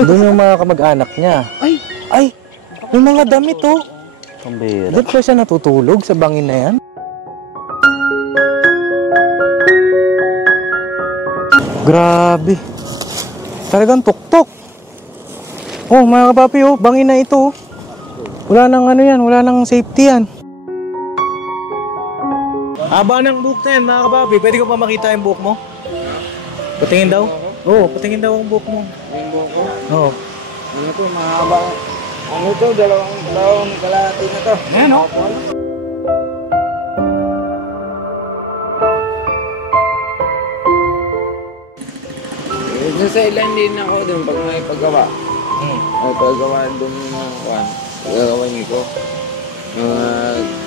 Doon yung mga kamag-anak niya. Ay, may mga damit oh. Pambira. Diyan ba siya natutulog sa bangin na yan? Grabe. Talagang tuktok. Oh, mga kapapi oh, bangin na ito oh. Wala nang ano yan, wala nang safety yan. Haba ng buhok na yan, mga kapapi. Pwede ko pa makita yung buhok mo? Patingin daw? Oo, patingin daw ang buhok mo. Yung buhok ko? Oo. Ano to, mahaba. Ano to, dalawang kalahati na to. Ayan oh. Sa ilan din ako dun pag may paggawa. May paggawa dun ng kwan. Gagawin ko.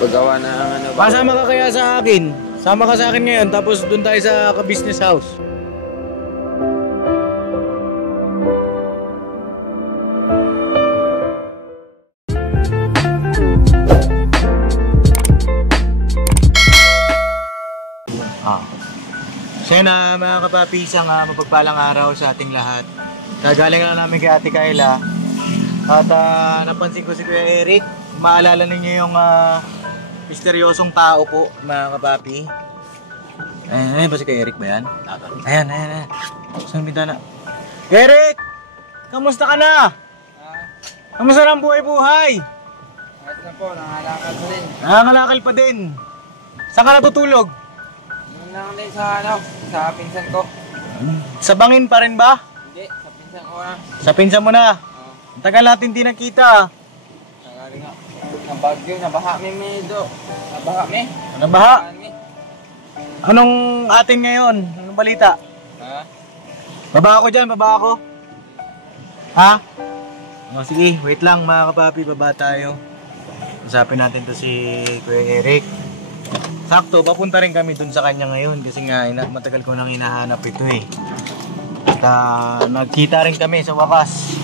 Paggawa na ang ano ba? Pasama ka kaya sa akin. Sama ka sa akin ngayon, tapos doon tayo sa ka-business house. So yun na mga kapapi, isang mapagpalang araw sa ating lahat. Galing na namin kay Ate Kayla. At napansin ko si Kuya Eric. Maalala ninyo yung misteryosong tao po mga kapapi. Ayan ba si Kuya Eric ba yan? Ayan. Saan bintana? Kuya Eric! Kamusta ka na? Kamusta na ang buhay-buhay? Kahit na po, nangalakal pa din. Nangangalakal pa din. Saan ka natutulog? Yun lang din sa pinsan ko. Sa bangin pa rin ba? Hindi, sa pinsan ko na. Sa pinsan mo na? Ang tagal natin di nakita. Nagali nga. Nabagyo, nabaha mi do. Nabaha mi. Nabaha? Anong atin ngayon? Anong balita? Ha? Baba ako dyan, baba ako. Ha? O sige, wait lang mga kapapi, baba tayo. Usapin natin to si Kuya Eric. Sakto, papunta rin kami dun sa kanya ngayon kasi nga matagal ko nang hinahanap ito eh. At nagkita rin kami sa wakas.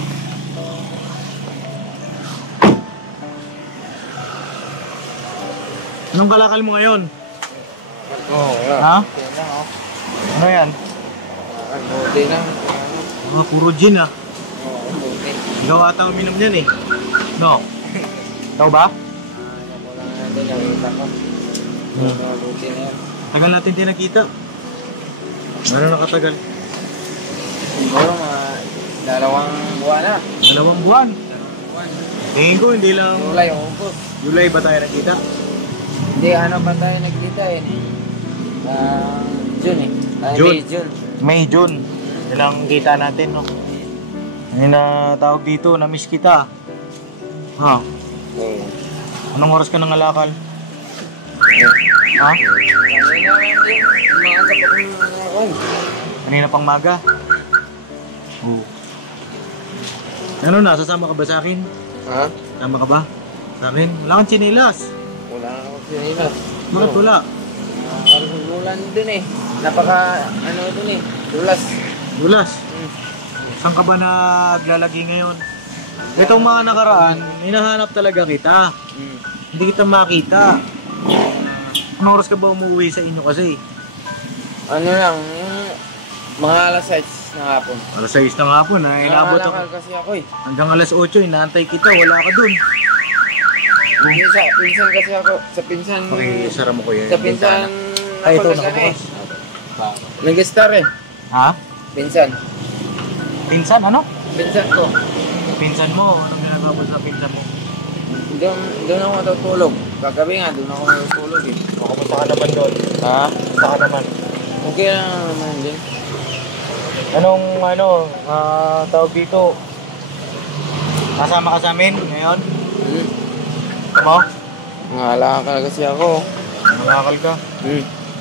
Anong kalakal mo ngayon? Ha? Okay lang oh. Ano yan? Okay lang. Puro gin ah. Okay. Ikaw ata uminom yan eh. No? Ikaw ba? Ako lang natin nakita ko. Buti na yan. Tagal natin din nakita. Ano nakatagal? Siguro mga 2 buwan na. 2 buwan. Tingin ko hindi lang July, August. July ba tayo nakita? Hindi, ano pa tayo nagkita eh. June eh. June. May, June. Ilang kita natin no? Ngayon na tawag dito, na-miss kita. Ha? Oo. Anong oras ka nangalakal? Ha? Kanina pang maga? Oo. Ano na, sasama ka ba sa akin? Ha? Sasama ka ba? Sa akin? Wala kang chinilas. Wala na ako sinilas. Bakit wala? Kalusulan dun eh. Ano dun eh. Dulas. Dulas? Saan ka ba naglalagi ngayon? Itong mga nakaraan, hinahanap talaga kita. Hindi kita makita. Anong oras ka ba umuwi sa inyo kasi? Ano lang, mga alas 6 ng hapon. Alas 6 ng hapon, inabot ako. Nangalakal kasi ako eh. Hanggang alas 8, inaantay kita, wala ka dun. Pinsan kasi ako. Sa pinsan... Pakisara mo ko yan. Sa pinsan... Ay, ito, nakabukas. nakabukas. Nag-star eh. Ha? Pinsan. Pinsan, ano? Pinsan ko. Pinsan mo, anong ginagawa mo sa pinsan mo? Doon ako matutulog. Kagabi nga, doon ako matutulog eh. Kamusta ka naman doon? Ha? Kamusta ka naman? Okay lang naman din. Anong, tawag dito? Kasama ka sa amin ngayon? Mo? Nangalakal kasi ako. Nangalakal ka?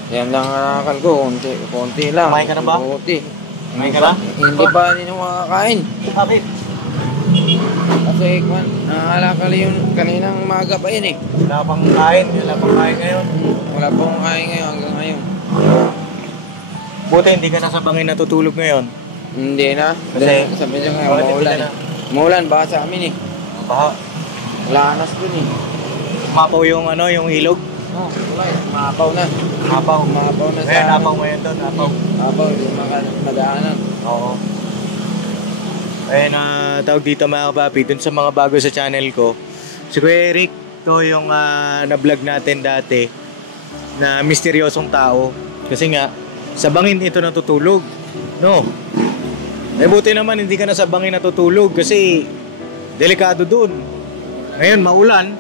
Yan lang nangalakal ko. Konti lang. Kumain ka na ba? Konti. Kumain ka na? Hindi pa din ako makakain. Bakit? Kasi nangalakal yun kaninang umaga pa yun eh. Wala pang kain ngayon. Wala pa akong kain ngayon hanggang ngayon. Buti hindi ka na sa bangin natutulog ngayon. Hindi na. Kasi sabi niya ngayon, bakit hindi maulan ka na? eh. Maulan, baka sa amin eh. Baha. Lanas dun eh. Mapaw yung yung ilog. Oh, wala eh. Maapaw na. Mapaw. Maapaw na sa Ngayon, napaw ngayon doon, napaw. Maapaw, hindi madaanan. Oo. Ayun na tawag dito mga kapapi, dun sa mga bago sa channel ko. Si Kuya Eric, to yung na-vlog natin dati na misteryosong tao. Kasi nga, sa bangin ito natutulog. No? Eh buti naman hindi ka na sa bangin natutulog kasi delikado dun. Ngayon, maulan.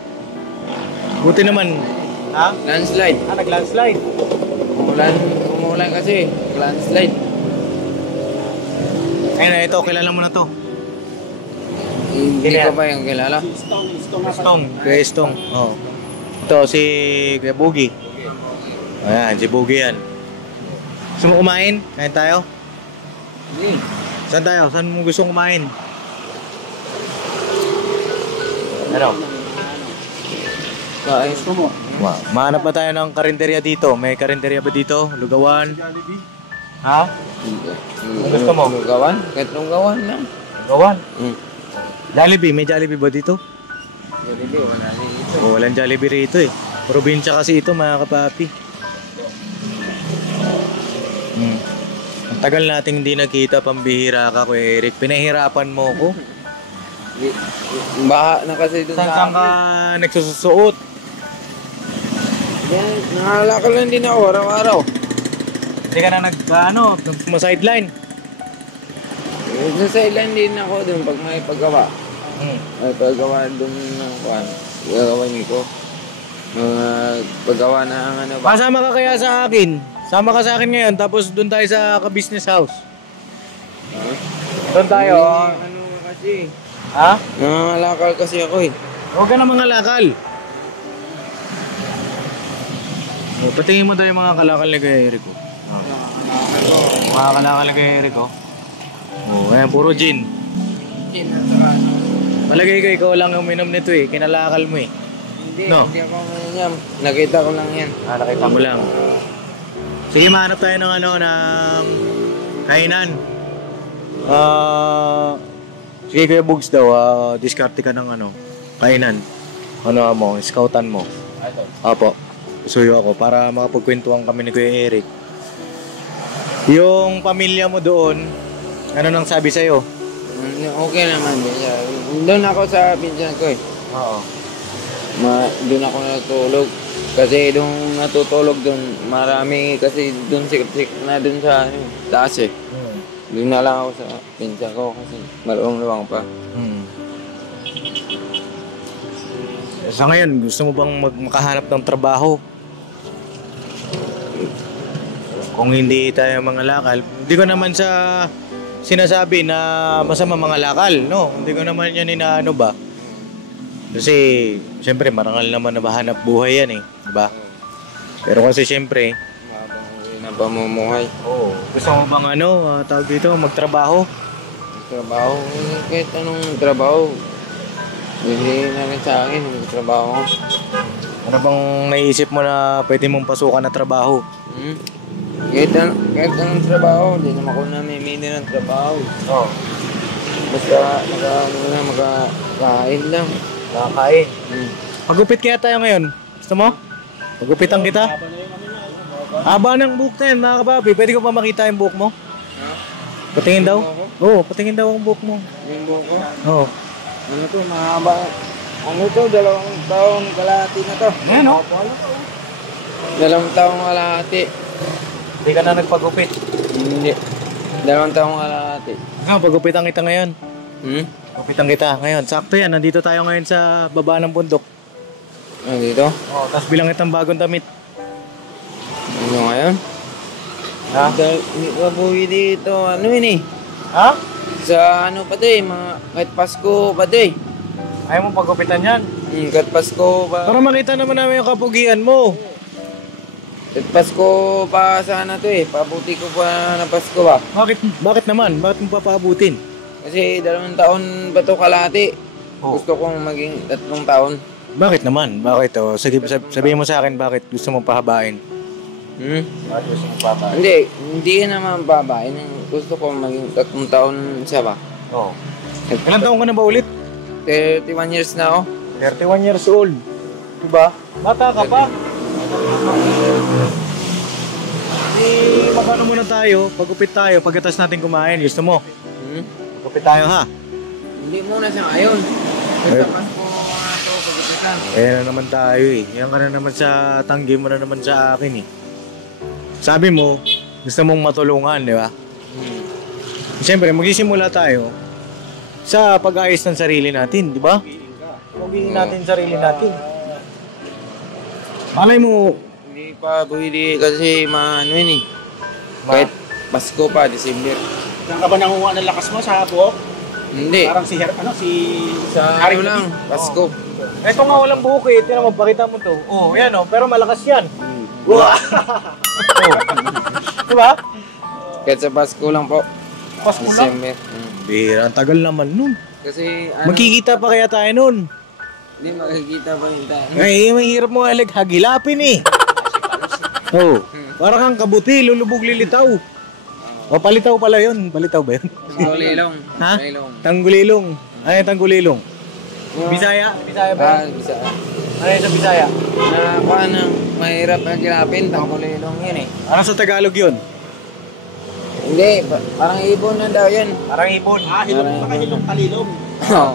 Buti naman. Ha? Landslide. Nag-landslide. Umulan kasi. Landslide. Ayun, ito, kilala mo na to. Hindi Sino ko yan? pa yung kilala. Kuya Stong. Oh. Ito, si Kuya Boogie. Ayan, si Boogie yan. Gusto mo kumain? Kain tayo? Hindi. Saan tayo? Saan mo gusto kumain? Ano? Gusto mo? Mahanap pa tayo ng karinderya dito. May karinderya ba dito? Lugawan? Ha? Gusto mo? Lugawan? Kahit lugawan lang. Lugawan? Hmm. Jollibee? May Jollibee ba dito? Jollibee, wala na dito. Oh, walang Jollibee rito eh. Probinsya kasi ito mga kapapi. Ang tagal nating hindi nakita, pambihira ka Kuya Eric. Pinahirapan mo ko. Baha na kasi dun Saan sa ka amin. nagsusuot? Yan, nakalakal lang din ako araw-araw. Hindi ka na sideline. Sa sideline din ako dun pag may paggawa. May paggawa dun ng kuwan. Gagawin ko. Mga paggawa na ang ano ba? Pasama ka kaya sa akin. Sama ka sa akin ngayon, tapos doon tayo sa ka-business house. Doon tayo. Ano kasi? Ha? Nangangalakal kasi ako eh. Huwag ka na mga lakal. Oh, patingin mo tayo mga kalakal ni Kuya Eric. Mga kalakal ni Kuya Eric. Oh, ayan, puro gin. Gin at saka ano. Malagay ko, ikaw lang uminom nito eh. Kinalakal mo eh. Hindi, No. hindi ako yan. Nakita ko lang yan. Nakita mo lang. Sige, mahanap tayo ng ng kainan. Sige Kuya Bugs daw, diskarte ka ng kainan. Ano mo, scoutan mo. Apo, suyo ako para makapagkwentuhan kami ni Kuya Eric. Yung pamilya mo doon, ano nang sabi sa'yo? Okay naman din siya. Doon ako sa pinsan ko eh. Oo. Doon ako natutulog. Kasi doon natutulog doon, marami kasi doon siksik na doon sa taas eh. Doon na lang ako sa pinsan ko kasi maluwang-luwang pa. Sa ngayon, gusto mo bang makahanap ng trabaho? Kung hindi tayo mga lakal, hindi ko naman sa sinasabi na masama mga lakal, no? Hindi ko naman yan inaano ba? Kasi, siyempre, marangal naman na mahanap buhay yan eh, diba? Pero kasi siyempre, Habang uwi na pamumuhay. oh, gusto mo bang tawag dito, magtrabaho? Trabaho, kahit anong trabaho. Hindi na rin sa akin, yung trabaho ko. Ano bang naisip mo na pwede mong pasukan na trabaho? Kahit anong trabaho, hindi naman ako namimili ng trabaho. Oo. Basta makakain lang. Nakakain. Pagupit kaya tayo ngayon? Gusto mo? Pagupitan kita? Haba ng buhok na yan, mga kababi. Pwede ko pa makita yung buhok mo? Patingin daw? Oo, patingin daw ang buhok mo. Yung buhok ko? Oo. Ano to, mahaba. Ano to, 2 taong kalahati na to. Ayan, no? 2 taong kalahati. Hindi ka na nagpagupit. Hindi. 2 taong kalahati. Pagupitan kita ngayon. Pagupitan kita ngayon. Sakto yan, nandito tayo ngayon sa baba ng bundok. Ano dito? Oo, tapos bilang itang bagong damit. Ano ngayon? Ha? Hindi ko buwi dito. Ano yun eh? Ha? Sa ano pa to eh, kahit Pasko pa to eh. Ayaw mo pagupitan yan? Kahit Pasko pa. Para makita naman namin yung kapugian mo. Kahit Pasko pa sana to eh. Pabuti ko pa na Pasko ba? Bakit naman? Bakit mo papaabutin? Kasi 2 taon pa to kalahati. Oh. Gusto kong maging 3 taon. Bakit naman? Bakit? Sige, sabihin mo sa akin bakit gusto mong pahabain. Bakit gusto mong pahabain? Hindi naman babae. Gusto kong maging 3 taon siya ba? Oo. Ilang taon ka na ba ulit? 31 years na ako. 31 years old. Diba? Bata ka pa. Magano muna tayo, pagupit tayo, pagkatas natin kumain. Gusto mo? Gupit tayo ha. Hindi muna siya ngayon. Basta Pasko nga ito, pagupitan. Ayan na naman tayo eh. Yan ka na naman sa tanggi mo na naman sa akin eh. Sabi mo, gusto mong matulungan, di ba? Siyempre, magsisimula tayo sa pag-ayos ng sarili natin, di ba? Pagiging natin sarili natin. Malay mo, Hindi pa pwede kasi maano yun eh. Kahit Pasko pa, December. Saan ka ba nangunga ng lakas mo? Sa buhok? Hindi. Parang si Sa Haring ano lang, Pasko. eto nga walang buhok eh. Tingnan mo, pakita mo to. Oh, yan oh. Pero malakas yan. Wow! Oh. Diba? Kahit sa Pasko lang po. Pasko lang. December. Bira, ang tagal naman nun. Kasi ano, Magkikita pa kaya tayo nun. hindi makikita pa yung tayo. Ay, mahirap mo hagilapin eh. Oh, parang kang kabuti, lulubog lilitaw. O, palitaw pala yun. Palitaw ba yun? Tanggulilong. Ha? Tanggulilong. Tanggulilong. Ano yung tanggulilong? Bisaya? Bisaya ba? Bisa. Ano yung sa Bisaya? Na paano, mahirap magilapin, tanggulilong yun eh. Ano sa Tagalog yun? Hindi, parang ibon na daw yun. Parang ibon. Hilong, nakahilong kalilong. Oo.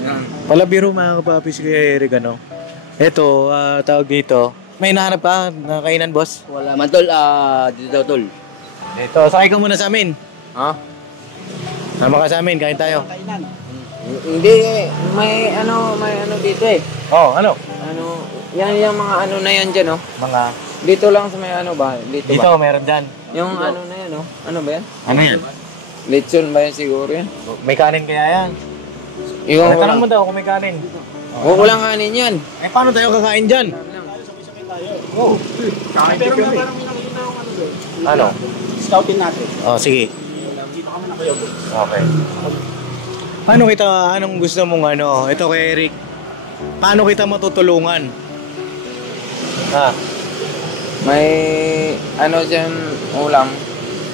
Yan. Palabiro mga kapapis kay Eric, ano? Ito, tawag dito. May nahanap ka na kainan, boss? Wala man tol, dito daw tol. Ito, sakay ka muna sa amin. Ha? Sama ka sa amin, kain tayo. Kainan. Hindi, may ano dito eh. Oh, ano? Ano, yan yung mga ano na yan dyan, oh. Mga... Dito lang sa may ano ba? Dito, Dito, ba? meron dyan. Yung ano na yan, oh. Ano ba yan? Ano yan? Lechon ba yan siguro yan? May kanin kaya yan. Yung Tanong mo daw kung may kanin. walang kanin yan. Eh, paano tayo kakain dyan? Oh. Pero may parang may nakikita akong ano doon. Ano? Scoutin natin. Oh, sige. Dito ka muna kayo. Okay. Anong gusto mong ano? Ito kay Eric. Paano kita matutulungan? Ha? May ano dyan ulam.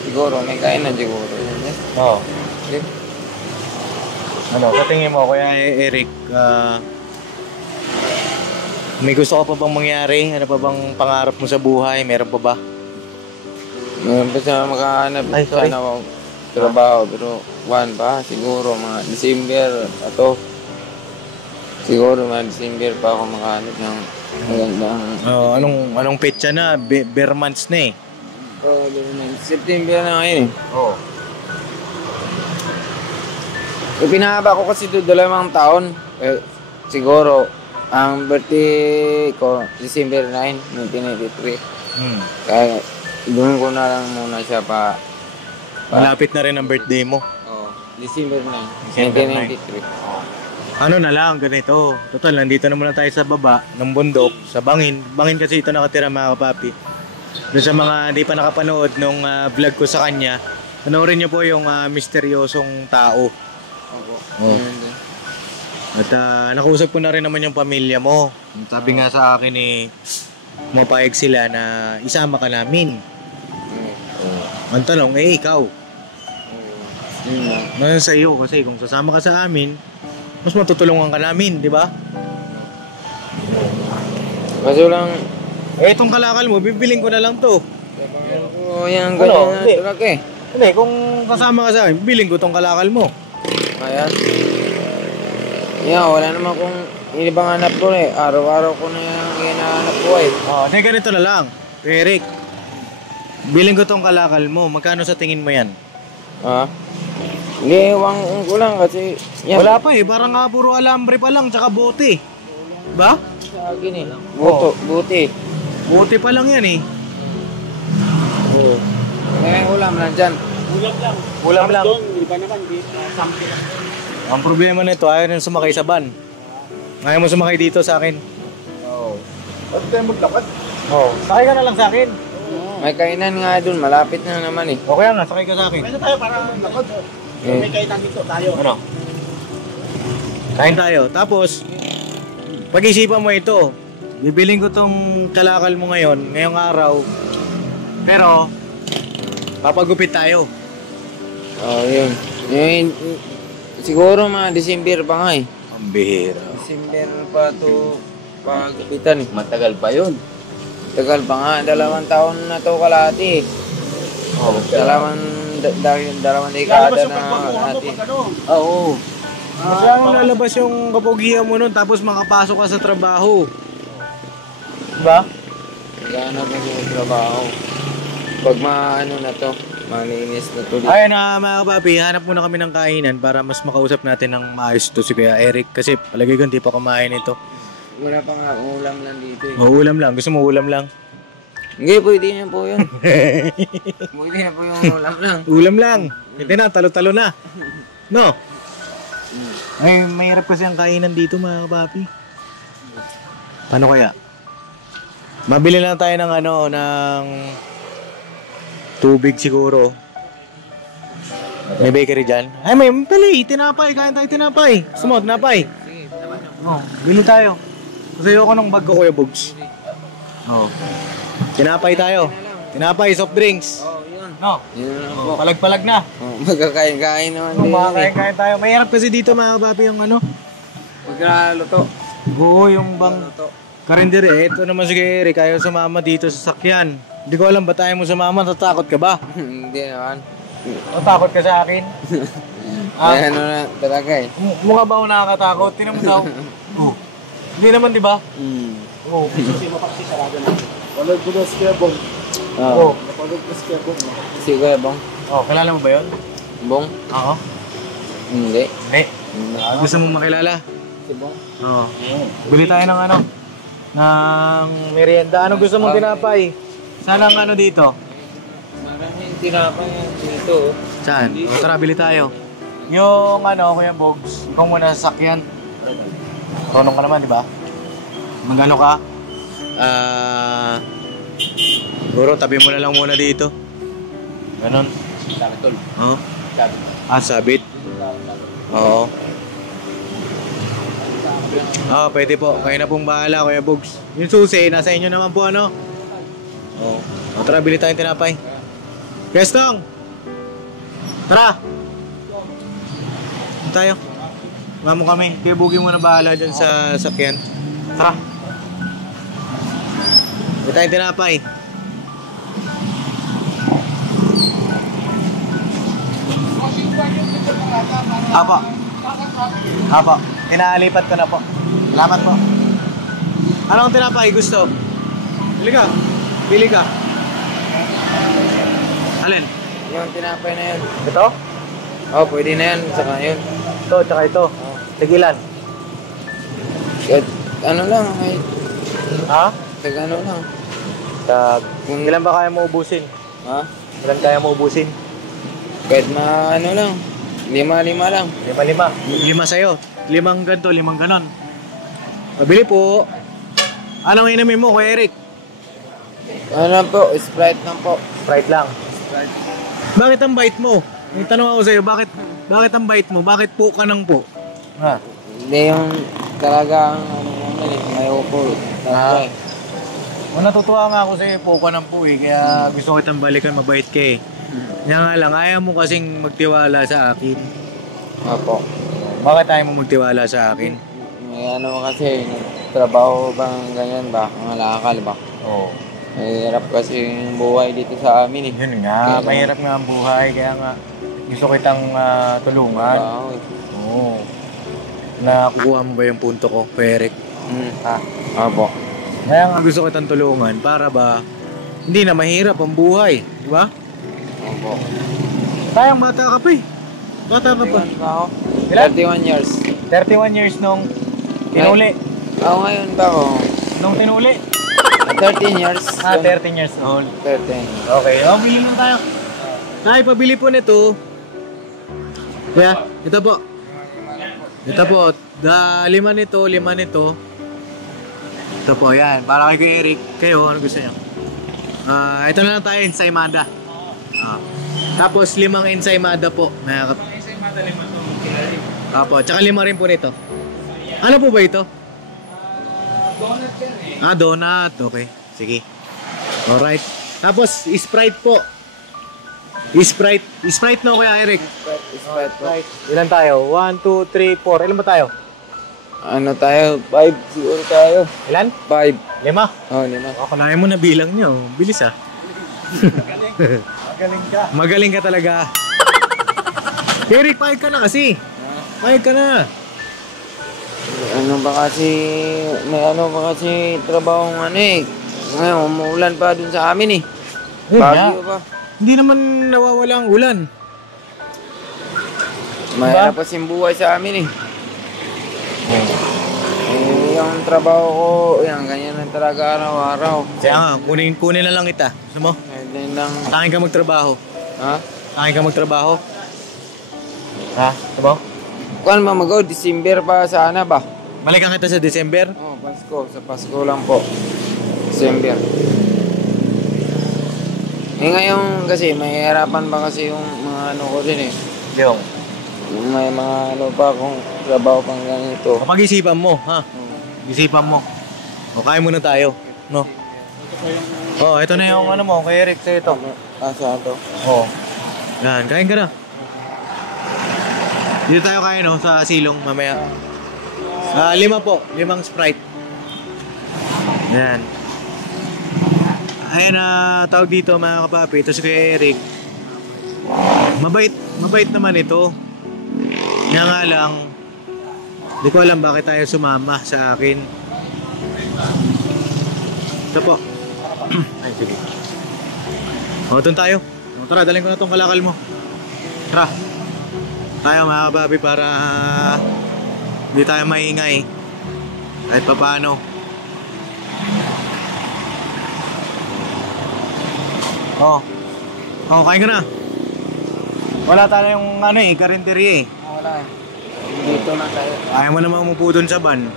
Siguro, may kainan siguro. Oo. Okay. Ano, sa tingin mo, Kuya Eric, may gusto ka pa bang mangyari? Ano pa bang pangarap mo sa buhay? Meron pa ba? Ngayon pa siya makahanap Ay, sorry. sana ako trabaho. Pero one pa, siguro mga December ato. Siguro mga December pa ako makahanap ng magandang... Anong petsa na? Bare months na eh. Oh, September na ngayon eh. Oo. Pinahaba ko kasi ito 2 taon. Siguro, ang birthday ko, December 9, 1983. Kaya doon ko na lang muna siya pa... Malapit na rin ang birthday mo. Oh, December 9, December 1993. Ano na lang, ganito. Total, nandito na muna tayo sa baba ng bundok, sa bangin. Bangin kasi ito nakatira mga kapapi. Doon sa mga hindi pa nakapanood nung vlog ko sa kanya, panoorin niyo po yung misteryosong tao. Oh. At nakausap ko na rin naman yung pamilya mo. Sabi nga sa akin eh, mapayag sila na isama ka namin. Ang tanong, ikaw? Ano sa iyo? Kasi kung sasama ka sa amin, mas matutulungan ka namin, di ba? Kaso lang, Itong kalakal mo, bibiling ko na lang to. yan Ano? ganyan na Hindi. tulak eh. Hindi, kung kasama ka sa amin, bibiling ko tong kalakal mo. Ayan. Wala naman kung ibang hanap ko eh. Araw-araw ko na yung hinahanap ko eh. Hindi, ganito na lang. Eric, biling ko tong kalakal mo. Magkano sa tingin mo yan? Ha? Hindi, ewan ko lang kasi... Yan, Wala pa eh, parang puro alambre pa lang, tsaka bote. Ba? sa akin eh. Buti. Bote pa lang yan eh. Oo. Ulam lang dyan. Ulam lang. Ulam lang. Doon, iba naman. Something lang. Ang problema nito, ayaw nang sumakay sa van. Ayaw mo sumakay dito sa akin. Oo. Ba't tayo maglakad? Oo. Sakay ka na lang sa akin. May kainan nga dun, malapit na naman eh. O kaya nga, sakay ka sa akin. Kaya tayo para lakad. May kainan dito tayo. Ano? Kain tayo. Tapos, pag-isipan mo ito. Bibiling ko tong kalakal mo ngayon, ngayong araw. Pero, papagupit tayo. Oo, yun. Siguro mga December pa nga eh. Ang bihira. December pa to pagkapitan eh. Matagal pa yun. Tagal pa nga, 2 taon na to kalahati eh. Oh, 2 dalawang Lalabas dekada yung na pagbabuhan mo natin. pag ano. Oo. Kasi ang lalabas yung kapugihan mo nun tapos makapasok ka sa trabaho. Diba? Gana pa yung trabaho. Pag maano na to, malinis na to. Ayun na mga kapapi, hanap muna kami ng kainan para mas makausap natin ng maayos to si Kuya Eric. Kasi palagi ko hindi pa kumain ito. Wala pa nga ulam lang dito eh. O, ulam lang. Gusto mo ulam lang? Hindi, pwede na po yun. Pwede na po yung ulam lang. Ulam lang. Hindi na, talo-talo na. No? Ay, mahirap kasi ang kainan dito mga kapapi. Paano kaya? Mabili lang tayo ng ano, ng tubig siguro. May bakery dyan. Ay, may pali, tinapay. Kain tayo tinapay. Gusto mo, tinapay? Sige, tama nyo. Oo, bili tayo. Kasi ayoko ng bag ko, Kuya Bugs. Oo. Tinapay tayo. Tinapay, soft drinks. Oo, yun. No? Yun na po. Palag-palag na. Magkakain-kain naman din. Makakain-kain tayo. Mahirap kasi dito mga kapapi yung ano. Pagkaluto. Oo, yung bang Luto. karindere. Ito naman si Eric, ayaw sumama dito sa sakyan. Hindi ko alam ba tayo mo sumama, natatakot ka ba? Hindi naman. Natatakot ka sa akin? Ay, ano na talaga eh. Mukha ba ako nakakatakot? Tinan mo daw. Oo. Hindi naman, di ba? Oo. Susi mo kasi sarado na. Walang budas kaya bong. Oo. Napalog budas kaya bong. Si Kuya Bong. Oh, kilala mo ba yun? Bong? Oo. Hindi. Hindi. Gusto mong makilala? Si Bong? Oo. Bili tayo ng ano? Ng merienda. Ano gusto mong tinapay? Saan ang ano dito? Maraming tinapay dito. Saan? O, tara, bili tayo. Yung ano, Kuya Bogs, ikaw muna sa sakyan. Tonong ka naman, di ba? Magano ka? Siguro, tabi mo na lang muna dito. Ganon. Sabi tol. Oo. Sabi. Sabit. Oo. Pwede po. Kayo na pong bahala, Kuya Bogs. Yung susi, nasa inyo naman po, ano? Oo. O, tara, bili tayong tinapay. Gastong! Tara! Tayo. Mamo kami. Kaya bugi mo na bahala dyan sa sakyan. Tara. Bili tayong tinapay. Apo. Apo. Inaalipat ko na po. Salamat po. Anong tinapay gusto? Bili ka. Bili ka. Alin? Yung tinapay na yun. Ito? Oh, pwede na yan. Saka yun. Ito, tsaka ito. Tigilan. Kahit ano lang. Ay, Ha? tag ano lang. Ilan ba kaya mo ubusin? Ha? Ilan kaya mo ubusin? Kahit ano lang. 5-5 lang. 5. 5 sa'yo. 5 ganito, 5 ganon. Pabili po. Anong inumin mo, Kuya Eric? Ano lang po? Sprite lang po. Sprite lang. Sprite. Bakit ang bait mo? May tanong ako sa'yo, bakit ang bait mo? Bakit po ka ng po? Ha? Hindi yung talagang ano naman eh. May upo. Talaga eh. Natutuwa nga ako sa'yo, po ka ng po eh. Kaya gusto ko kitang balikan, mabait ka eh. Kaya nga lang, ayaw mo kasing magtiwala sa akin. Opo. Bakit ayaw mo magtiwala sa akin? May ano kasi, trabaho bang ganyan ba? Malakal ba? Oo. Mahirap kasi yung buhay dito sa amin eh. Yun nga, mahirap nga ang buhay. Kaya nga, gusto kitang tulungan. Trabaho eh. Oo. Nakukuha mo ba yung punto ko, Eric? Ha? Opo. Kaya nga gusto kitang tulungan para ba hindi na mahirap ang buhay. Di ba? Opo. Tayang bata ka pa eh. Bata ka pa. 31 ba ako? Ilan? 31 years. 31 years nung tinuli. Ako ngayon ba ako? Nung tinuli. 13 years. 13 years old. 13. Okay, bili lang tayo. Tayo, pabili po nito. Kaya, ito po. Ito po. 5 nito, 5 nito. Ito po, yan. Para kay Kuya Eric. Kayo, ano gusto nyo? Ito na lang tayo, ensaymada. Tapos 5 ensaymada po. Ensaymada 5 to. Apo, tsaka 5 rin po nito. Ano po ba ito? Donut yan eh. Donut. Okay, sige. Alright. Tapos, Sprite po. Sprite no, Kuya Eric? Sprite po. Ilan tayo? 1, 2, 3, 4. Ilan ba tayo? Ano tayo? 5 siguro tayo. Ilan? 5. 5. Oh, 5. Kanahin mo na bilang niyo. Bilis ah. Magaling ka. Magaling ka talaga. Eric, pahig ka na kasi. Pahig ka na. Ano ba kasi, may ano ba kasi trabaho ng ano eh. Ngayon, umuulan pa dun sa amin eh. Bagyo pa. Hindi naman nawawala ang ulan. Mahirap kasi buhay sa amin eh. Yung trabaho ko, yan, ganyan lang talaga araw-araw. Kaya nga, kunin na lang kita. Gusto mo? Ganyan lang. Tangin ka magtrabaho. Ha? Tangin ka magtrabaho. Ha? Gusto mo? Kuan mamagaw, December pa sana ba? Balikan kita sa December. Oh, Pasko. Sa Pasko lang po. December. Eh ngayon kasi, may harapan ba kasi yung mga ano ko din eh. Yung? May mga ano pa kung trabaho pang ganito. Kapag-isipan mo, ha? Isipan mo. O, kain muna tayo. No? Oh, ito na yung ano mo, kay Eric, sa'yo ito. Saan to? Oo. Yan, kain ka na. Dito tayo kain, no? Sa silong, mamaya. 5 po. 5 Sprite. Yan. Ayan na, tawag dito mga kapapi. Ito si Kuya Eric. Mabait naman ito. Nga nga lang, di ko alam bakit tayo sumama sa akin. Ito po. Ay, sige. O, doon tayo. O, tara, dalhin ko na itong kalakal mo. Tara. Tayo mga kababi para hindi tayo maingay. Kahit pa paano. O, kain ka na. Wala tayong ano eh, karinderya eh. Wala eh. Dito na tayo. Ayaw mo naman umupo doon sa van.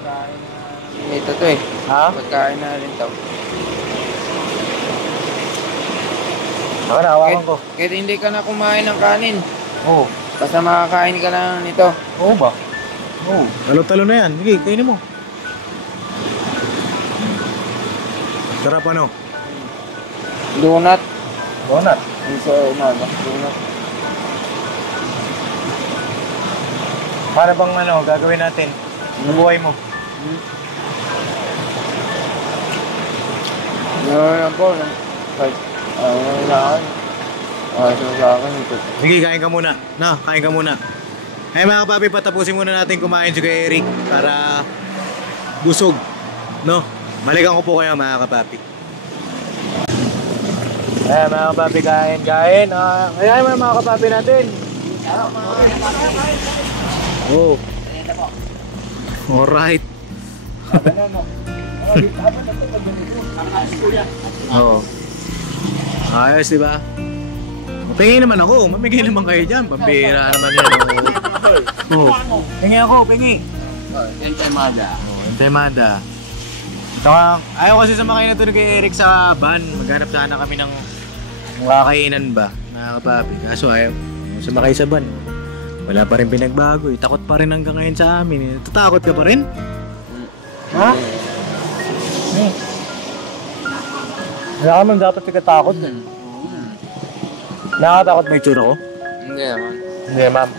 Ito to eh. Ha? Pagkain na rin to. Baka nahawakan ko. Kahit hindi ka na kumain ng kanin. Oo. Basta makakain ka lang nito. Oo ba? Oo. Talo-talo na yan. Sige, kainin mo. Sarap ano? Donut. Donut. Sa umaga. Donut. Para bang ano, gagawin natin? Ang buhay mo. Yan po. Kahit kailangan. Sa akin ito. Sige, kain ka muna. Na, kain ka muna. Ay mga kapapi, patapusin muna natin kumain si Kuya Eric para busog. No? Balikan ko po kayo mga kapapi. Ayan mga kapapi, kain. Ayan mga kapapi natin. Oh. Alright. Oh. Ayos, diba? Pingin naman ako. Mamigay naman kayo dyan. Pambira naman yan. Oh. Pingi ako, pingi. Entemada. Oh, entemada. Ito nga, ayaw kasi sumakay na ito kay Eric sa van. Maghanap sana kami ng kakainan ba, mga kapapi. Kaso ayaw sumakay sa van. Wala pa rin pinagbago eh. Takot pa rin hanggang ngayon sa amin eh. Tatakot ka pa rin? Ha? Wala ka man dapat ikatakot eh. Nakakatakot ba yung tsura ko? Hindi naman. Hindi, ma'am.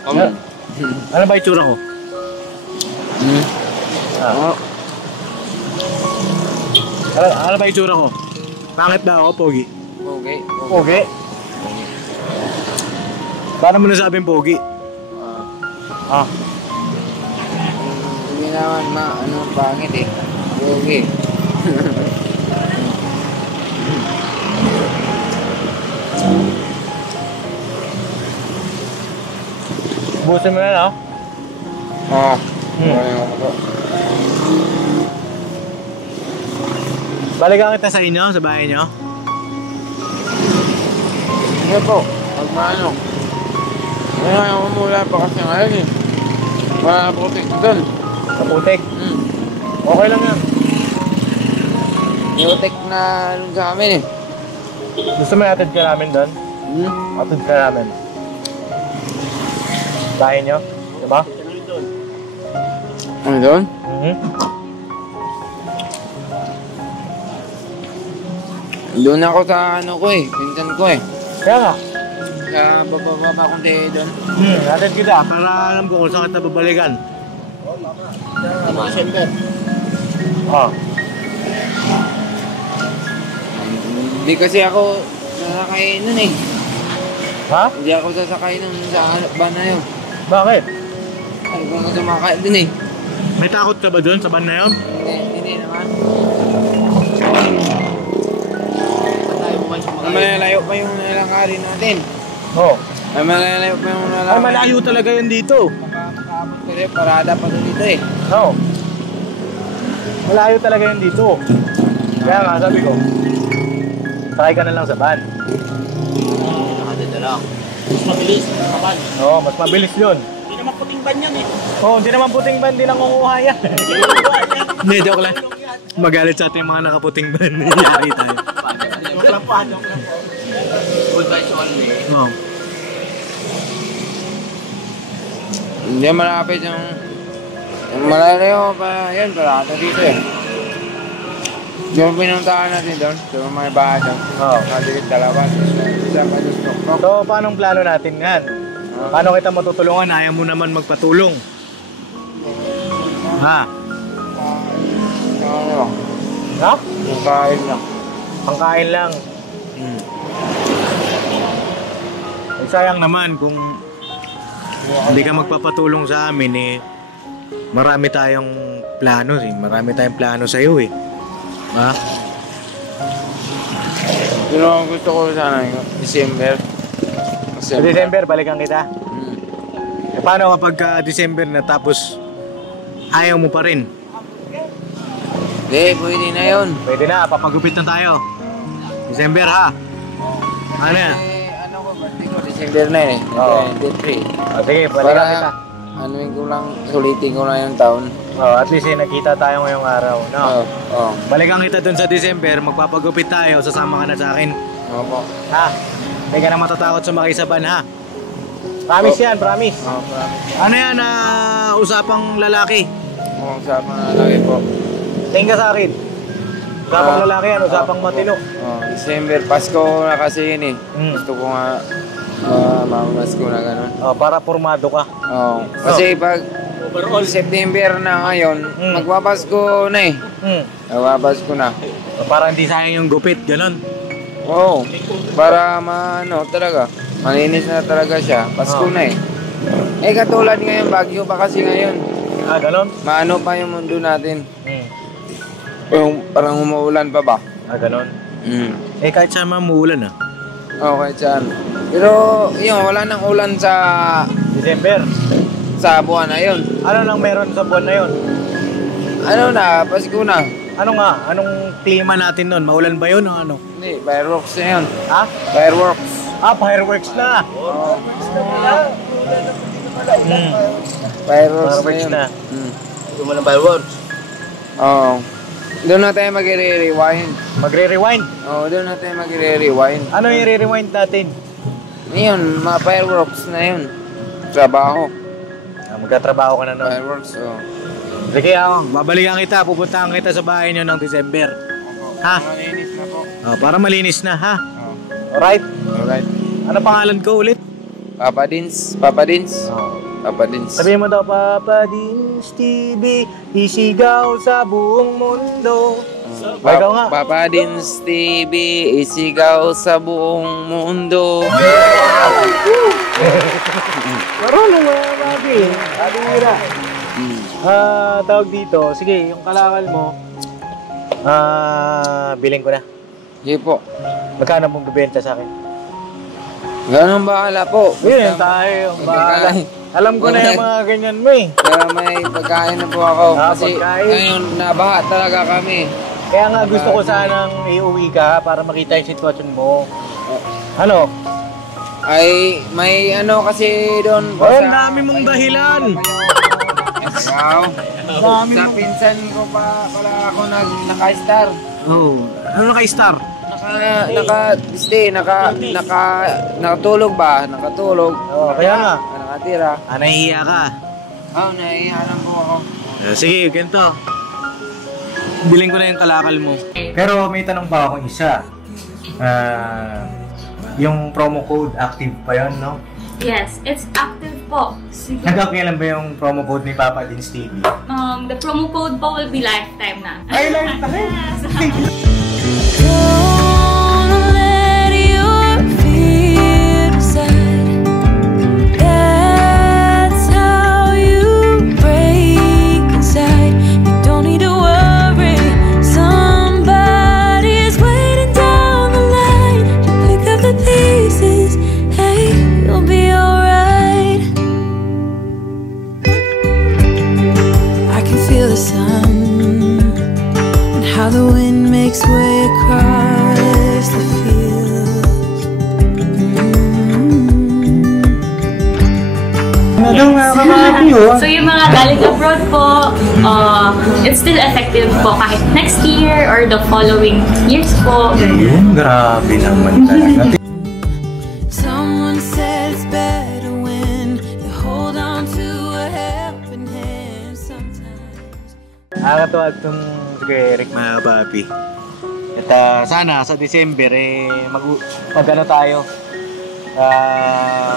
Ano ba yung tsura ko? Oo. Ano ba yung tsura ko? Pangit ba ako, Pogi? Okay. Pogi? Paano mo nasabing Pogi? Hindi naman pangit eh. Okay. Busin mo na, no? Oo. Balikan kita sa inyo, sa bahay nyo. Sige po. Pagmano. Ngayon ako mula pa kasi ngayon eh. Wala na putik doon. Sa putik. Okay lang yan. Putik na doon sa amin eh. Gusto mo atid ka namin doon? Atid ka namin. Bahay nyo? Diba? Ano doon? Doon ako sa ano ko eh. Pinsan ko eh. Kaya nga. Sa baba kundi doon. Atid kita para alam ko kung saan kita babalikan. December. Hindi kasi ako nakakain nun eh. Ha? Hindi ako sasakay ng sa van na yun. Bakit? Ay, kung ako sumakay dun eh. May takot ka ba dun sa van na yun? Hindi naman. Malalayo pa yung nalakarin natin. Oo. Malalayo pa yung nalakarin. Ay, malayo talaga yun dito. Makaabot kasi parada pa dun dito eh. Oo. Malayo talaga yun dito. Kaya nga, sabi ko, sakay ka na lang sa van. Nakadala lang. Mas mabilis, kapan. Oo, mas mabilis yun. Hindi naman puting ban yan eh. Oo, hindi naman puting van, hindi nangunguha yan. Hindi, joke lang. Magalit sa ating mga nakaputing van. Yari tayo. Joke lang po, joke lang po. Good vibes only. Oo. Hindi malapit yung malalayo pa yun, parada dito eh. Yung pinuntahan natin doon, so may bahay doon. Oo. Nadilit dalawa. Isa pa doon stoktok. So, paano plano natin yan? Paano kita matutulungan? Ayaw mo naman magpatulong. Ha? Ano? Ha? Yung kain lang. Pangkain lang. Eh, sayang naman kung hindi ka magpapatulong sa amin eh. Marami tayong plano eh. Marami tayong plano sa iyo eh. Ha? Pero ang gusto ko sana yung December. Sa December, balikan kita. Hmm. Eh, paano kapag December na tapos ayaw mo pa rin? Hindi, pwede na yun. Pwede na, papagupit na tayo. December ha? Ano yan? Ano ko, birthday ko, December na eh. Oo. 23. Sige, balikan kita. Anuin ko lang, sulitin ko lang yung taon. At least nakita tayo ngayong araw. No? Oo. Balikan kita dun sa December, magpapagupit tayo, sasama ka na sa akin. Opo. Ha? Hindi ka na matatakot sumakay sa van, ha? Promise yan, promise. Oo, promise. Ano yan, usapang lalaki? Oo, usapan na lagi po. Tingin ka sa akin. Usapang lalaki yan, usapang matino. Oo, December, Pasko na kasi yun eh. Gusto ko nga mamamas ko na gano'n. Para formado ka. Oo. Kasi pag overall September na ngayon, magpapasko na eh. Magpapasko na. Para hindi sayang yung gupit, ganun. Oo. Para maano talaga. Malinis na talaga siya. Pasko na eh. Eh katulad ngayon, Bagyo pa kasi ngayon. Ganun? Maano pa yung mundo natin. Yung parang umuulan pa ba? Ganun. Kahit saan mamuulan Oo, kahit saan. Pero yun, wala nang ulan sa December. sa buwan na yun. Ano nang meron sa buwan na yun? Ano na, Pasko na. Ano nga? Anong klima natin nun? Maulan ba yun o ano? Hindi, fireworks na yun. Ha? Fireworks. Fireworks na. Oo. Fireworks Fireworks na na. yun. Gusto mo ng fireworks? Oo. Doon na tayo magre-rewind. Magre-rewind. Oo, doon na tayo magre-rewind. Ano yung re-rewind natin? Yun, mga fireworks na yun. Trabaho. Magkatrabaho ka na nun. Fireworks, oo. Sige ako, babalikan kita, pupuntahan kita sa bahay niyo ng December. Ha? Malinis na po. Para malinis na, ha? Oo. Alright? Alright. Ano pangalan ko ulit? Papa Dins. Papa Dins. Papa Dins. Sabihin mo daw, Papa Dins TV, isigaw sa buong mundo. Ikaw nga. Papa Dins TV, isigaw sa buong mundo. Marunong mga babi. Alira. Tawag dito, sige, yung kalakal mo, bilhin ko na. Sige po. Magkano mong bibenta sa akin? Ganun bahala po. Yun, tayo, bahala. Alam ko na yung mga ganyan mo eh. Pero may pagkain na po ako. Kasi pagkain. ngayon, nabaha talaga kami. Kaya nga gusto ko sanang iuwi ka para makita yung sitwasyon mo. Ano? Ay, may ano kasi doon po Ang dami mong dahilan. Wow. Dami Sa mong... pinsan ko pa pala ako naka-star. Ano naka-star? Nakatulog ba? Nakatulog. Kaya nga. Nakatira. Nahihiya ka. Nahihiyanan po ako. Sige, ganito. Bilhin ko na yung kalakal mo. Pero may tanong pa akong isa. Yung promo code active pa yun, no? Yes, it's active po. Sige. Hanggang kailan ba yung promo code ni Papa Dins TV? The promo code po will be lifetime na. Ay, lifetime! Don't let your fear decide. the sun, and how the wind makes way across the fields. So yung mga galing abroad po, it's still effective po kahit next year or the following years po. Grabe naman talaga. Someone said it's better when you hold on to a helping hand sometimes. Nakakatuwa itong si Eric, mga papi. At sana sa December mag-ano tayo.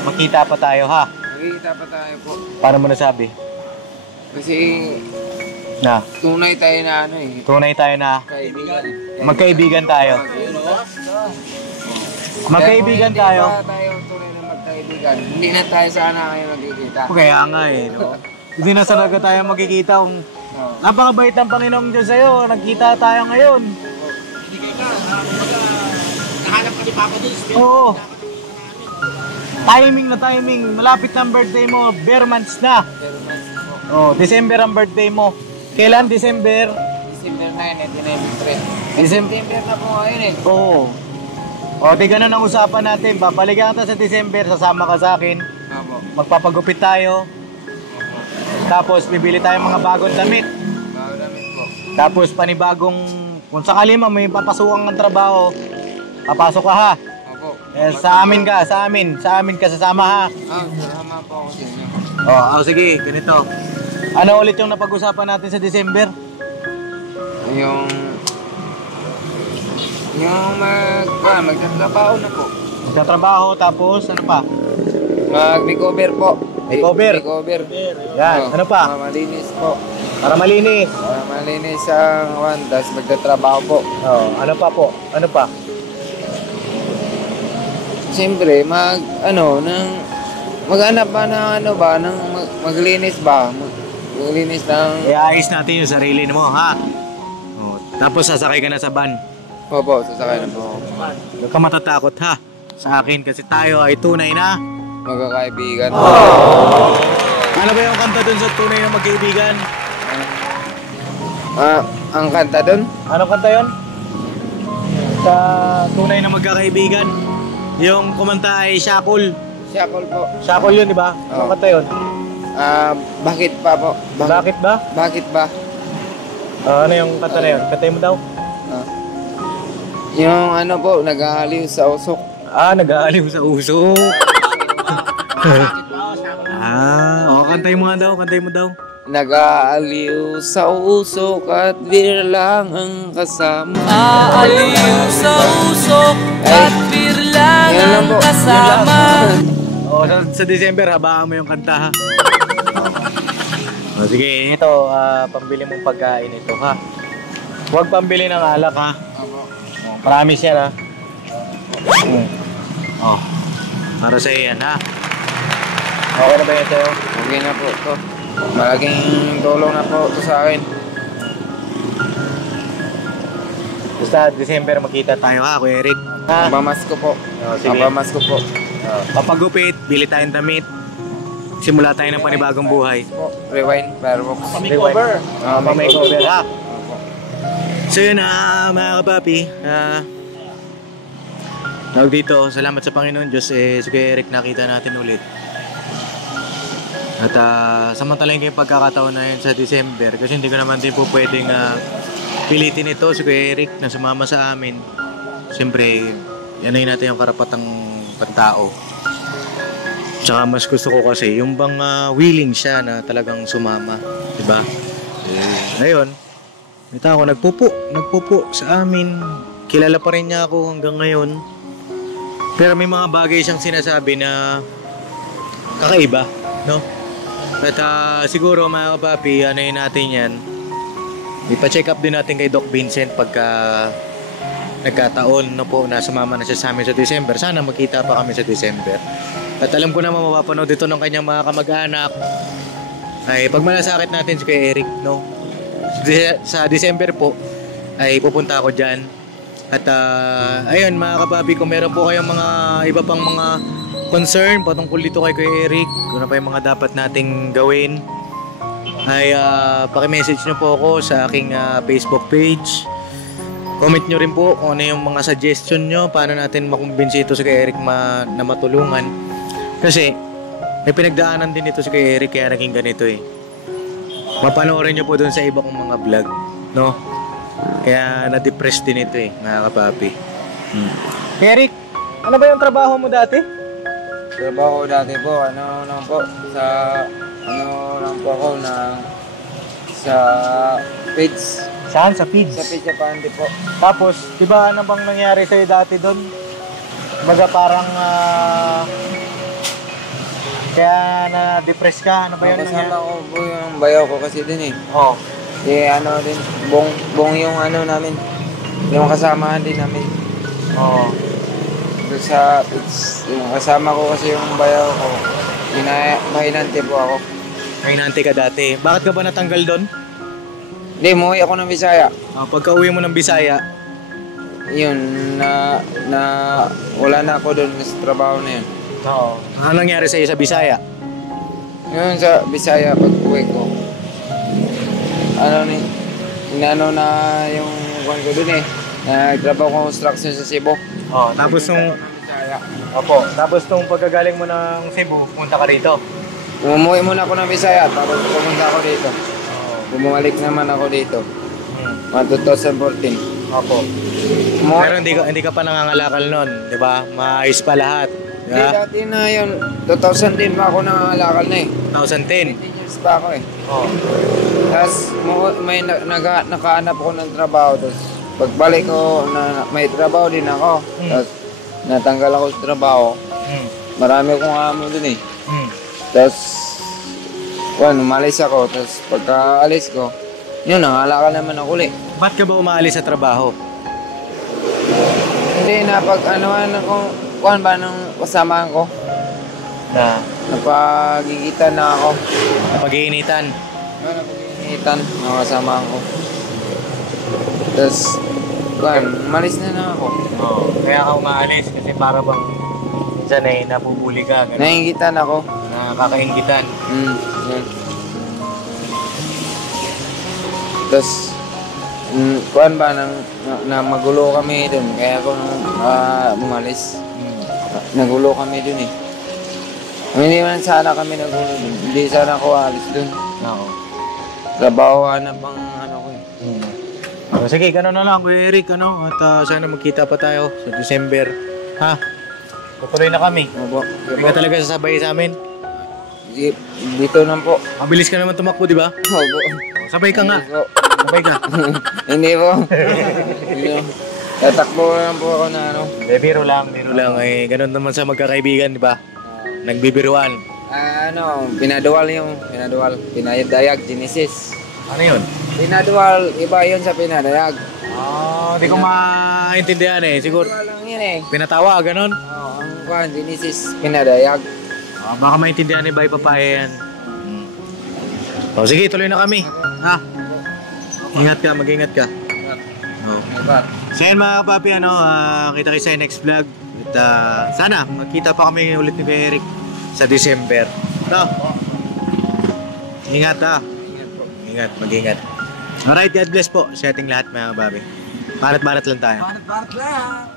Magkita pa tayo, ha? Magkikita pa tayo po. Paano mo nasabi? Kasi Na, tunay tayo na ano eh. tunay tayo na Kaibigan. magkaibigan tayo. Magkaibigan tayo. Kaya tayo tunay na magkaibigan. Hindi na tayo sana ngayon magkikita. Kaya nga eh, no? Hindi na talaga tayo magkikita. Napakabait ng Panginoong Diyos sa'yo. Nagkita tayo ngayon. Nahanap ka ni Papa Dils. Oo. Timing na timing. Malapit na ang birthday mo. Bare months na. Oh, December ang birthday mo. Kailan December? December 9, 1993. December. December na po ngayon eh. Oo. O, di ganun ang usapan natin. Babalikan kita sa December. Sasama ka sa akin. Opo. Magpapagupit tayo. Tapos bibili tayo mga bagong damit. Bago damit po. Tapos panibagong, kung sakali man may papasukan ng trabaho, papasok ka, ha? Opo. Sa amin ka, sa amin ka sasama, ha? Salamat po ako sa inyo. Sige, ganito. Ano ulit yung napag-usapan natin sa December? Yung magtatrabaho na po. Magtatrabaho, tapos ano pa? Mag-recover po. Recover. Recover. Yan, ano pa? Para malinis po. Para malinis. Para malinis ang one, tapos magtatrabaho po. Ano pa po? Ano pa? Siyempre, maghanap ba ng maglinis ba? Maglinis ng... Iayos natin yung sarili mo, ha? Tapos sasakay ka na sa van. Opo, sasakay na po. Huwag ka matatakot, ha? Sa akin, kasi tayo ay tunay na. Magkakaibigan. Ano ba yung kanta dun sa tunay na magkaibigan? Ang kanta dun? Anong kanta yun? Sa tunay na magkakaibigan. Yung kumanta ay Shackle. Shackle po. Shackle yun, di ba? Anong kanta yun? Bakit pa po? Bakit ba? Bakit ba? Ano yung kanta na yun? Kantay mo daw? Yung ano po, nag-aaliw sa usok. Nag-aaliw sa usok. Kantay mo nga daw, kantay mo daw. Nag-aaliw sa usok at beer lang ang kasama. Aaliw sa usok at beer lang ang kasama. Sa December, habaan mo yung kanta, ha? Sige, ito, pambili mong pagkain ito, ha? Huwag pambili ng alak, ha? Promise yan, ha? Para sa'yo yan, ha? Okay na ba yan sa'yo? Okay na po ito. Malaking tulong na po ito sa akin. Basta December makita tayo, ha, Kuya Eric? Ha? Pamasko po. Sige. Pamasko po. Papagupit, bili tayong damit. Simula tayo ng panibagong buhay. Rewind, Fireworks. Makeover. Makeover, ha? So yun na, mga kapapi. Tawag dito, salamat sa Panginoon Diyos, si Kuya Eric nakita natin ulit. At samantalahin ko yung pagkakataon na yun sa December kasi hindi ko naman din po pwedeng pilitin ito si Kuya Eric na sumama sa amin. Siyempre, yanayin natin yung karapatang pantao. Tsaka mas gusto ko kasi yung bang willing siya na talagang sumama, diba? Ngayon, may tao nagpupo sa amin. Kilala pa rin niya ako hanggang ngayon. Pero may mga bagay siyang sinasabi na kakaiba, no? At siguro mga kapapi, anayin natin yan. Ipa-check up din natin kay Doc Vincent pagka nagkataon, no po, na sumama na siya sa amin sa December. Sana magkita pa kami sa December. At alam ko naman mapapanood ito ng kanyang mga kamag-anak. Ay pagmalasakit natin si Kuya Eric, no? Sa December po ay pupunta ako dyan. At ayun mga kapapi, kung meron po kayong mga iba pang mga concern patungkol dito kay Kuya Eric, kung ano pa yung mga dapat nating gawin, ay paki-message nyo po ako sa aking Facebook page. Comment nyo rin po kung ano yung mga suggestion nyo, paano natin makumbinsi ito si Kuya Eric na matulungan. Kasi may pinagdaanan din ito si Kuya Eric kaya naging ganito eh. Mapanoorin nyo po dun sa iba kong mga vlog, no? Kaya na-depress din ito eh, mga kapapi. Kuya Eric, ano ba yung trabaho mo dati? Trabaho dati po, ano lang po, ano lang po ako sa page. Saan? Sa feeds? Sa page Pandi po. Tapos, di ba ano bang nangyari sa'yo dati doon? Baga parang kaya na-depress ka? Ano ba yun? Kasama ko po yung bayaw ko kasi din eh. Oo. Ano din, bong yung ano namin, yung kasamahan din namin. Oo. Yung kasama ko kasi yung bayaw ko, mahinante po ako. Mahinante ka dati. Bakit ka ba natanggal doon? Hindi, umuwi ako ng Bisaya. Pagka uwi mo ng Bisaya, Yun, wala na ako doon sa trabaho na yun. oo. Ano nangyari sa'yo sa Bisaya? Yun sa Bisaya, pag uwi ko, inano na yung kwan ko doon eh. Nagtrabaho ko construction sa Cebu. Oo. Tapos nung... Tapos nung pagkagaling mo ng Cebu, punta ka rito. Umuwi muna ako ng Bisaya, tapos pumunta ako dito. Bumalik naman ako dito. 2014. Opo. Pero hindi ka pa nangangalakal noon, di ba? Maayos pa lahat. Di Hindi, ba? dati na yun. 2010 pa ako nangangalakal na eh. 2010. 10 years pa ako eh. Oo. Tapos may nakahanap ako ng trabaho. Tapos pagbalik ko, may trabaho din ako. Tapos natanggal ako sa trabaho. Marami akong amo dun eh. Tapos, umalis ako. Tapos pagka-alis ko, yun, nangalakal naman ako ulit. Ba't ka ba umaalis sa trabaho? Hindi, napag-anuhan ako, nung kasamahan ko. Na? Napagigitan na ako. Napag-iinitan? Napagigitan, mga kasamahan ko. Tapos, umalis na ako. Oo. Kaya ka umaalis kasi para bang minsan eh, napupuli ka. Ganun. Naingitan ako. Nakakaingitan. Yan. Tapos, na magulo kami dun. Kaya ako umalis. Nagulo kami dun eh. Hindi man sana kami nagulo dun. Hindi sana ako alis dun. Oo. Trabaho hanap ang ano ko eh. Sige, gano'n na lang Kuya Eric, ano? At sana magkita pa tayo sa December. Ha? Tutuloy na kami. Opo. Hindi ka talaga sasabay sa amin. Dito na po. Mabilis ka naman tumakbo, di ba? Opo. Sabay ka nga. Hindi po. Sabay ka. Hindi po. Tatakbo lang po ako na ano. Biro lang. Eh, ganun naman sa magkakaibigan, di ba? Nagbibiruan. Pinadual. Pinadayag, Genesis. Ano yun? Pinadual, iba yun sa pinadayag. Hindi ko maintindihan eh. Siguro, Pinadual lang yun eh. pinatawa, ganun. Ang Genesis, pinadayag. Baka maintindihan ni Bay Papaya yan. Sige, tuloy na kami. Ha? Ingat ka, mag-ingat ka. So yan mga kapapi, kita kayo sa next vlog. At sana, magkita pa kami ulit ni Kuya Eric sa December. Ingat ha. Ingat, mag-ingat. Alright, God bless po sa ating lahat mga kapapi. Barat-barat lang tayo. Barat lang.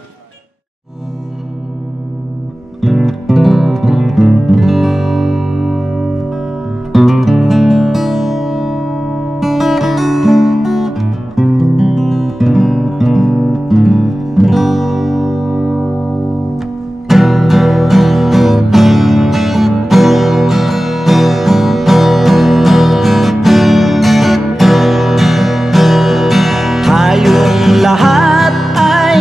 Tayong lahat ay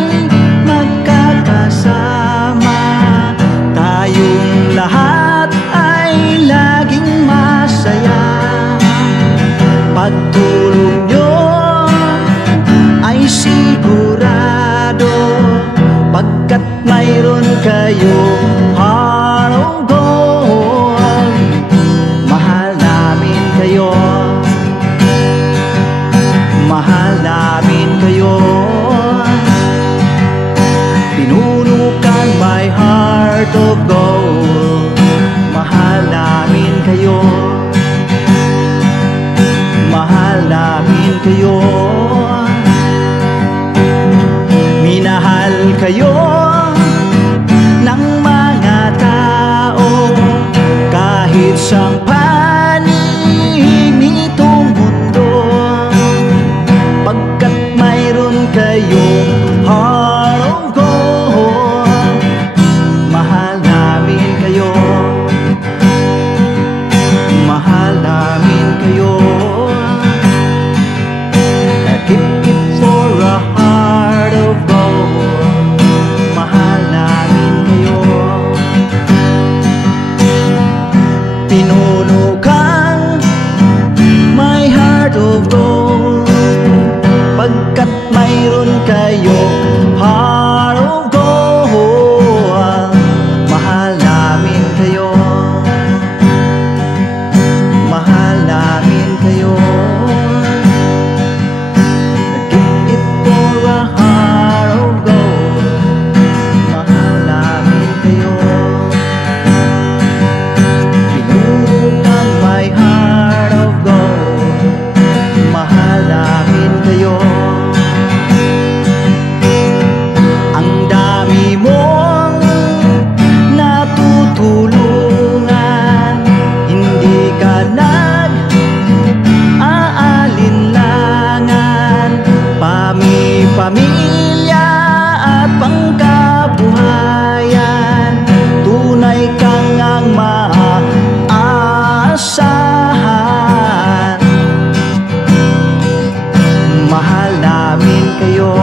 magkakasama. Tayong lahat ay laging masaya. Pagtulong nyo ay sigurado, pagkat mayroon kayong heart of gold. Mahal namin kayo. Mahal namin kayo. Pinuno kang my heart of gold. Mahal namin kayo. kayo ng mga tao kahit sang panig nitong mundo, pagkat mayroon kayong heart of gold. Mahal namin kayo, mahal namin kayo. Keep it for a heart of gold. Mahal namin kayo. Pinuno kang my heart of gold, pagkat mayroon kayo heart of gold. Mahal namin kayo, mahal namin kayo. Keep it for a heart of gold. Mahal namin kayo. Pinuno kang my heart of gold. Mahal namin kayo. Ang dami mong natutulungan, hindi ka nag-aalinlangan. Pamilya at pangkabuhayan, tunay kang ang maaasahan. Mahal namin kayo.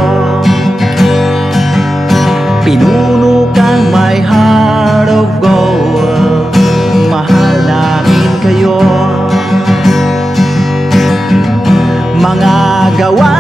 Pinuno kang my heart of gold. Mahal namin kayo. Mga gawa